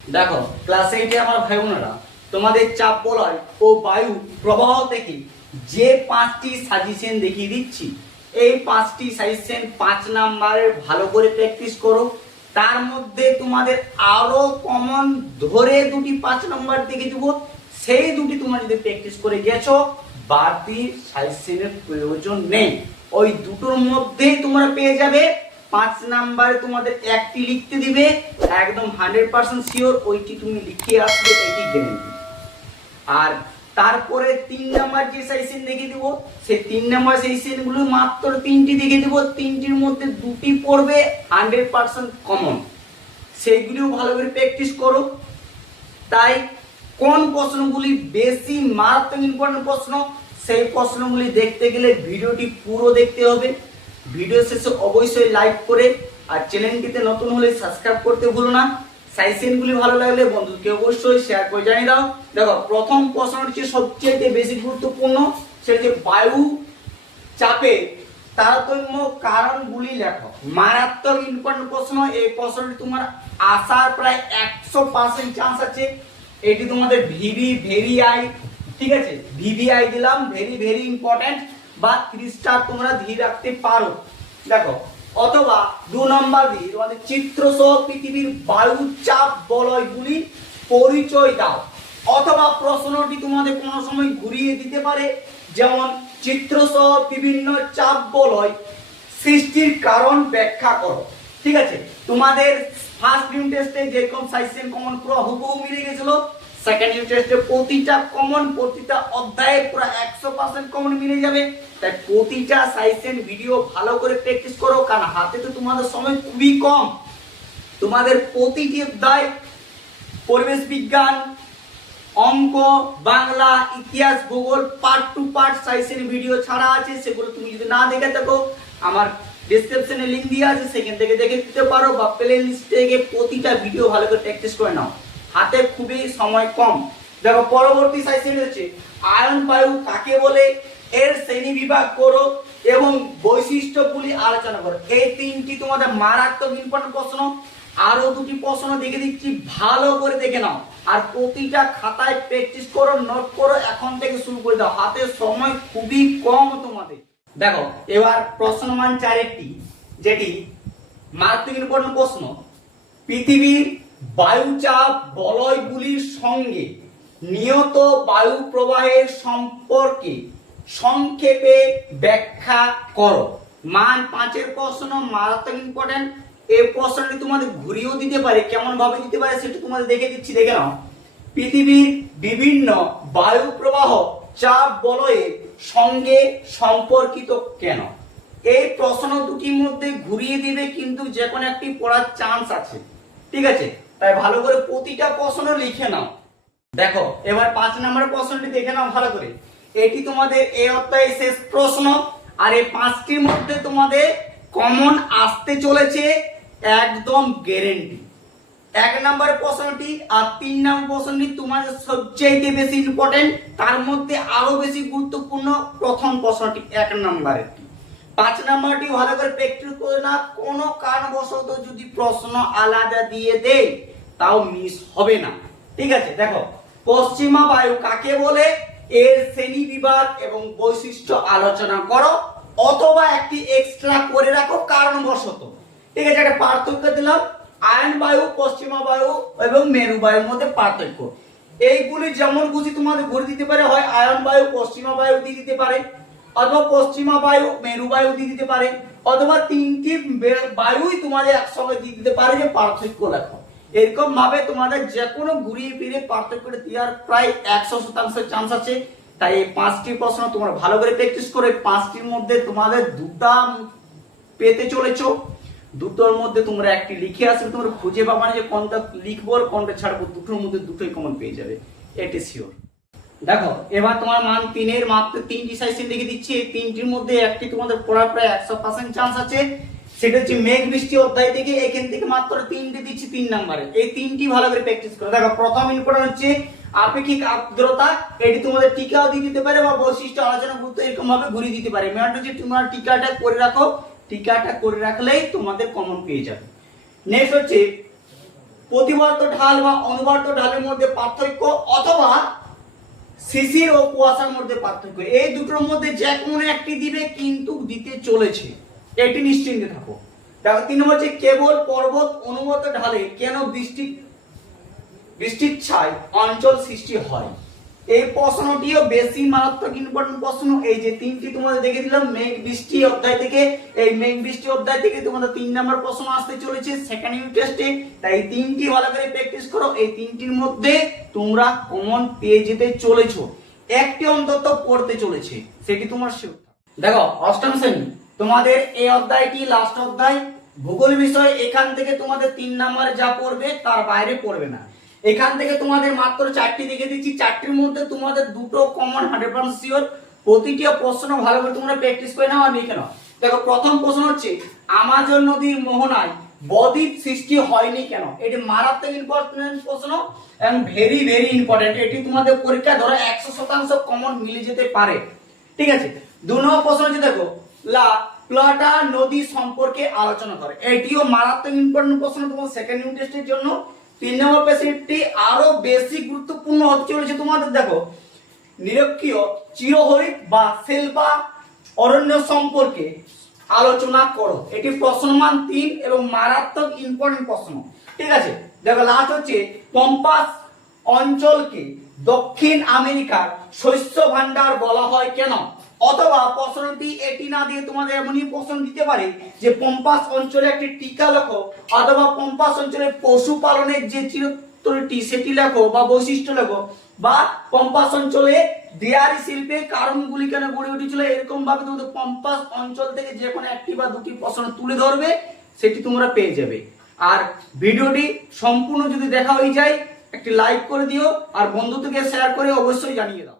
দেখো ক্লাস 8 এ আমার ভাই বোনেরা তোমাদের চাপ বলয় ও বায়ু প্রবাহ থেকে যে 5টি সাজেশন দেখিয়ে দিচ্ছি, এই 5টি সাজেশন 5 নাম্বারের ভালো করে প্র্যাকটিস করো। তার মধ্যে তোমাদের আরো কমন ধরে দুটি 5 নাম্বার দেখে দেব, সেই দুটি তোমরা যদি প্র্যাকটিস করে গেছো বাড়তি সাজেশনের প্রয়োজন নেই। ওই দুটোর মধ্যেই তোমরা পেয়ে যাবে 5 নাম্বারে তোমাদের একটি লিখতে দিবে, একদম 100% শিওর ওইটি তুমি লিখে আসবে, এটি গ্যারান্টি। আর তারপরে 3 নাম্বার যে সাজেশন দেখিয়ে দেব, সেই 3 নাম্বার সাজেশনগুলো মাত্র 3টি দেখিয়ে দেব, 3টির মধ্যে দুটি পড়বে 100% কমন, সেইগুলিও ভালো করে প্র্যাকটিস করো। তাই কোন প্রশ্নগুলি বেশি মারাত্মক ইম্পর্টেন্ট প্রশ্ন, সেই প্রশ্নগুলি দেখতে গেলে ভিডিওটি পুরো দেখতে হবে। ভিডিও শেষে অবশ্যই লাইক করে আর চ্যানেলটিতে নতুন হলে সাবস্ক্রাইব করতে ভুলো না। সাজেশনগুলি ভালো লাগলে বন্ধুকে অবশ্যই শেয়ার করে জানিয়ে দাও। দেখো প্রথম প্রশ্নটি হচ্ছে সবচেয়ে বেশি গুরুত্বপূর্ণ, সেটা হচ্ছে বায়ু চাপে তারতম্য কারণগুলি লেখো। মারাত্মক ইম্পর্টেন্ট প্রশ্ন, এই প্রশ্নটি তোমার আসার প্রায় 100% চান্স আছে। এটি তোমাদের VVI, ঠিক আছে, VVI দিলাম, ভেরি ইম্পর্টেন্ট, বা 3 স্টার তোমরা ধীর রাখতে পারো। দেখো অথবা 2 নম্বর দিয়ে তোমাদের চিত্র সহ পৃথিবীর বায়ু চাপ বলয়গুলি পরিচয় দাও। অথবা প্রশ্নটি তোমাদের কোনো সময় ঘুরিয়ে দিতে পারে, যেমন চিত্র সহ বিভিন্ন চাপ বলয় সৃষ্টির কারণ ব্যাখ্যা করো। ঠিক আছে, তোমাদের ফার্স্ট ইউনিট টেস্টে যেরকম সাজেশন কমন পুরো হুবহু মিলে গেছিল, সেকেন্ড ইউনিট টেস্টে প্রতিটা কমন, প্রতিটা অধ্যায়ে পুরো 100% কমন মিলে যাবে। তাই প্রতিটা সাজেশন ভিডিও ভালো করে প্র্যাকটিস করো, কারণ হাতে তো তোমাদের সময় খুবই কম। তোমাদের প্রতিটি অধ্যায় পরিবেশ বিজ্ঞান, অঙ্ক, বাংলা, ইতিহাস, ভূগোল part two part suggestion video ছাড়া আছে, সেগুলো তুমি যদি না দেখে থাকো আমার ডেসক্রিপশনে লিংক দেওয়া আছে, সেখান থেকে দেখে দিতে পারো, বা প্লে লিস্টে গিয়ে প্রতিটা ভিডিও ভালো করে প্র্যাকটিস করে নাও, হাতে খুবই সময় কম। দেখো পরবর্তী সাজেশন হচ্ছে আয়ন বায়ু কাকে বলে, এর শ্রেণী বিভাগ করো এবং বৈশিষ্ট্যগুলি আলোচনা করো। এই 3টি তোমাদের মারাত্মক ইম্পর্টেন্ট প্রশ্ন। আরো দুটি প্রশ্ন দেখে দিচ্ছি, ভালো করে দেখে নাও, আর প্রতিটা খাতায় প্র্যাকটিস করো, নোট করো, এখন থেকে শুরু করে দাও, হাতে সময় খুবই কম তোমাদের। দেখো এবার প্রশ্ন মান 4টি, যেটি মারাত্মক ইম্পর্টেন্ট প্রশ্ন, পৃথিবীর বায়ুচাপ বলয়গুলির সঙ্গে নিয়ত বায়ু প্রবাহের সম্পর্কে সংক্ষেপে ব্যাখ্যা করো। মান 5-এর প্রশ্ন, মারাত্মক ইম্পর্টেন্ট। এই প্রশ্নটি তোমাদের ঘুরিয়েও দিতে পারে, কেমন ভাবে দিতে পারে সেটা তোমাদের দেখে দিচ্ছি, দেখে নাও। পৃথিবীর বিভিন্ন বায়ু প্রবাহ চাপ বলয়ের সঙ্গে সম্পর্কিত কেন? এই প্রশ্ন দুটির মধ্যে ঘুরিয়ে দিবে, কিন্তু যে কোনো একটি পড়ার চান্স আছে, ঠিক আছে? তাই ভালো করে প্রতিটা প্রশ্ন লিখে নাও। দেখো এবার 5 নম্বরের প্রশ্নটি দেখে নাও ভালো করে। এটি তোমাদের এই অধ্যায়ের শেষ প্রশ্ন, আর এই 5টির মধ্যে তোমাদের কমন আসতে চলেছে একদম গ্যারান্টি। 1 নম্বরের প্রশ্নটি আর 3 নম্বর প্রশ্নটি তোমাদের সবচেয়ে বেশি ইম্পর্টেন্ট, তার মধ্যে আরো বেশি গুরুত্বপূর্ণ প্রথম প্রশ্নটি 1 নম্বরের। 5 নম্বরটি ভালো করে প্র্যাকটিস করে না, কোনো কারণবশত যদি প্রশ্ন আলাদা দিয়ে দেয় তাও মিস হবে না, ঠিক আছে? দেখো পশ্চিমা বায়ু কাকে বলে, এর শ্রেণী বিভাগ এবং বৈশিষ্ট্য আলোচনা করো, অথবা একটি এক্সট্রা করে রাখো কারণবশত। ঠিক আছে, একটা পার্থক্য দিলাম, আয়ন বায়ু, পশ্চিমা বায়ু এবং মেরু বায়ুর মধ্যে পার্থক্য। এইগুলি যেমন খুশি তোমাদের ঘুরে দিতে পারে, হয় আয়ন বায়ু পশ্চিমা বায়ু দিয়ে দিতে পারে, অথবা পশ্চিমা বায়ু মেরু বায়ু দিয়ে দিতে পারে, অথবা 3টি বায়ুই তোমাদের একসঙ্গে দিয়ে দিতে পারে, যে পার্থক্য লেখো। এরকম ভাবে তোমাদের যে কোনো ঘুরিয়ে ফিরে পার্থক্য দেওয়ার প্রায় 100% চান্স আছে। তাই এই 5টি প্রশ্ন তোমরা ভালো করে প্র্যাকটিস করে 5টির মধ্যে তোমাদের দুটা পেতে চলেছো। দুটোর মধ্যে তোমরা একটি লিখে আসবে, তোমরা খুঁজে পাবা না যে কোনটা লিখবো আর কোনটা ছাড়বো, দুটোর মধ্যে দুটোই কমন পেয়ে যাবে, এটি শিওর। দেখো এবার তোমার মান 3-এর মাত্র 3টি সাজেশন লিখে দিচ্ছি, এই 3টির মধ্যে একটি তোমাদের পড়ার প্রায় 100% চান্স আছে, সেটা হচ্ছে মেঘ বৃষ্টি অধ্যায় থেকে। এখান থেকে মাত্র 3টি দিচ্ছি 3 নম্বরে, এই 3টি ভালো করে প্র্যাকটিস করো। দেখো প্রথম ইম্পর্টেন্ট হচ্ছে আপেক্ষিক আর্দ্রতা, এটি তোমাদের টিকাও দিয়ে দিতে পারে, বা বৈশিষ্ট্য আলোচনা করতে এরকম ভাবে ঘুরিয়ে দিতে পারে। মেয়ারটা হচ্ছে তোমরা টিকাটা করে রাখো, টিকাটা করে রাখলেই তোমাদের কমন পেয়ে যাবে। নেক্সট হচ্ছে প্রতিবর্ত ঢাল বা অনুবর্ত ঢালের মধ্যে পার্থক্য, অথবা শিশির ও কুয়াশার মধ্যে পার্থক্য। এই দুটোর মধ্যে যে কোনো একটি দিবে, কিন্তু দিতে চলেছে, এটি নিশ্চিন্তে থাকো। দেখো 3 নম্বর হচ্ছে কেবল পর্বত অনুবর্ত ঢালে কেন বৃষ্টির ছায় অঞ্চল সৃষ্টি হয়। এই প্রশ্নটিও বেশি মারাত্মক ইম্পর্টেন্ট প্রশ্ন। এই যে তিনটি তোমাদের দেখে দিলাম মেঘ বৃষ্টি অধ্যায় থেকে, এই মেঘ বৃষ্টি অধ্যায় থেকে তোমাদের 3 নম্বর প্রশ্ন আসতে চলেছে সেকেন্ড ইউনিট টেস্টে। তাই তিনটি ভালো করে প্র্যাকটিস করো, এই তিনটির মধ্যে তোমরা কমন পেয়ে যেতে চলেছো, একটি অন্তত পড়তে চলেছে, সেটি তোমার শিওর। দেখো অষ্টম শ্রেণী তোমাদের এই অধ্যায়টি লাস্ট অধ্যায়, ভূগোল বিষয়। এখান থেকে তোমাদের 3 নম্বরে যা পড়বে তার বাইরে পড়বে না। এখান থেকে তোমাদের মাত্র 4টি দেখে দিচ্ছি, 4টির মধ্যে তোমাদের দুটো কমন 100% শিওর। প্রতিটি প্রশ্ন ভালো করে তোমরা প্র্যাকটিস করে নাও আর লিখে নাও। দেখো প্রথম প্রশ্ন হচ্ছে আমাজন নদীর মোহনায় বদ্বীপ সৃষ্টি হয়নি কেন। এটি মারাত্মক ইম্পর্টেন্ট প্রশ্ন এবং ভেরি ভেরি ইম্পর্টেন্ট। এটি তোমাদের পরীক্ষা ধরো 100% কমন মিলে যেতে পারে, ঠিক আছে। 2 নম্বর প্রশ্ন হচ্ছে দেখো লা প্লাটা নদী সম্পর্কে আলোচনা করে। এটিও মারাত্মক ইম্পর্টেন্ট প্রশ্ন তোমার সেকেন্ড ইউনিট টেস্টের জন্য। 3 নম্বর পেজটি আরো বেশি গুরুত্বপূর্ণ হতে চলেছে তোমাদের। দেখো নিরক্ষীয় চিরহরিৎ বা সেলভা অরণ্য সম্পর্কে আলোচনা করো। এটি প্রশ্নমান 3 এবং মারাত্মক ইম্পর্টেন্ট প্রশ্ন, ঠিক আছে। দেখো লাস্ট হচ্ছে পম্পাস অঞ্চলকে দক্ষিণ আমেরিকার শস্য ভান্ডার বলা হয় কেন। অথবা প্রশ্নটি এটি না দিয়ে তোমাদের এমনই প্রশ্ন দিতে পারে যে পম্পাস অঞ্চলে একটি টিকা লেখো, অথবা পম্পাস অঞ্চলে পশুপালনের যে চিরন্তরটি সেটি লেখো বা বৈশিষ্ট্য লেখো, বা পম্পাস অঞ্চলে ডেয়ারি শিল্পের কারণগুলি কেন গড়ে উঠেছিল। এরকম ভাবে তোমাদের পম্পাস অঞ্চল থেকে যে কোনো একটি বা দুটি প্রশ্ন তুলে ধরবে, সেটি তোমরা পেয়ে যাবে। আর ভিডিওটি সম্পূর্ণ যদি দেখা হয়ে যায় একটি লাইক করে দিও, আর বন্ধুদেরকে শেয়ার করে অবশ্যই জানিয়ে দাও।